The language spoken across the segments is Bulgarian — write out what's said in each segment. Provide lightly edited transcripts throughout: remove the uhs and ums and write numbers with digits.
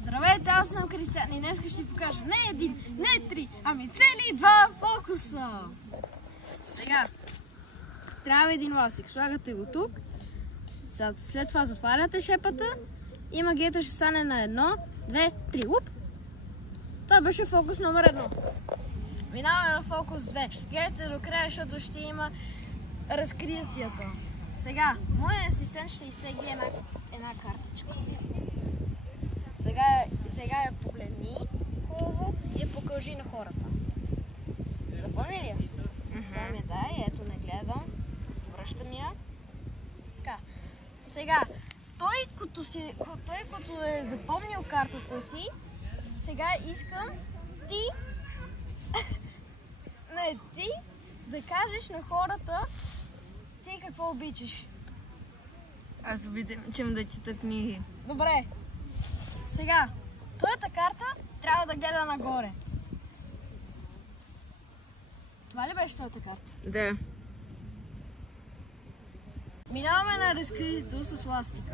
Здравейте, аз съм Кристиан и днес ще ви покажа не един, не три, ами цели два фокуса. Сега, трябва един ластик, слагате го тук, след това затваряте шепата и магията ще стане на 1, 2, 3, уп! Това беше фокус номер 1. Минаваме на фокус 2. Гледайте до края, защото ще има разкритията. Сега, моят асистент ще изтегли една картичка. Сега я погледни хубаво и я покажи на хората. Запомни ли я? Сега ми дай, ето не гледам. Връщам я. Така. Сега, той като е запомнил картата си, сега искам ти да кажеш на хората ти какво обичаш. Аз обичам да чета книги. Добре. Сега, твоята карта трябва да гледа нагоре. Това ли беше твоята карта? Да. Минаваме на разкритието с ластика.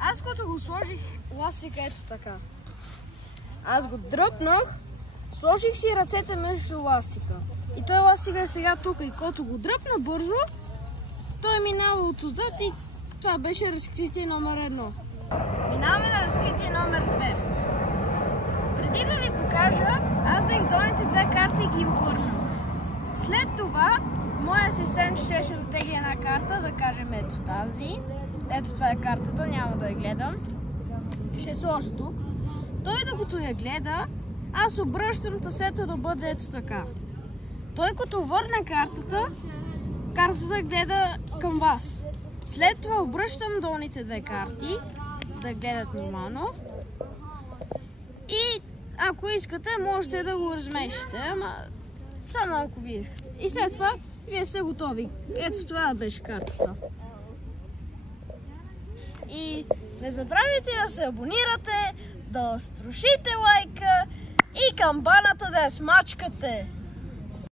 Аз като го сложих ластика ето така. Аз го дръпнах, сложих си ръцете между ластика. И той ластика е сега тук и като го дръпна бързо, той минава отзад и това беше разкритие номер 1. Минаваме на разкритие номер 2. Преди да ви покажа, аз взех долните две карти и ги обърнах. След това, моят асистент щеше да тегли една карта, да кажем ето тази. Ето това е картата, няма да я гледам. Ще сложа тук. Той докато я гледа, аз обръщам тасето да бъде ето така. Той като върне картата гледа към вас. След това обръщам долните две карти да гледат нормално. И ако искате, можете да го разместите, ама само ако вие искате. И след това вие сте готови. Ето това беше картата. И не забравяйте да се абонирате, да струшите лайка и камбаната да я смачкате.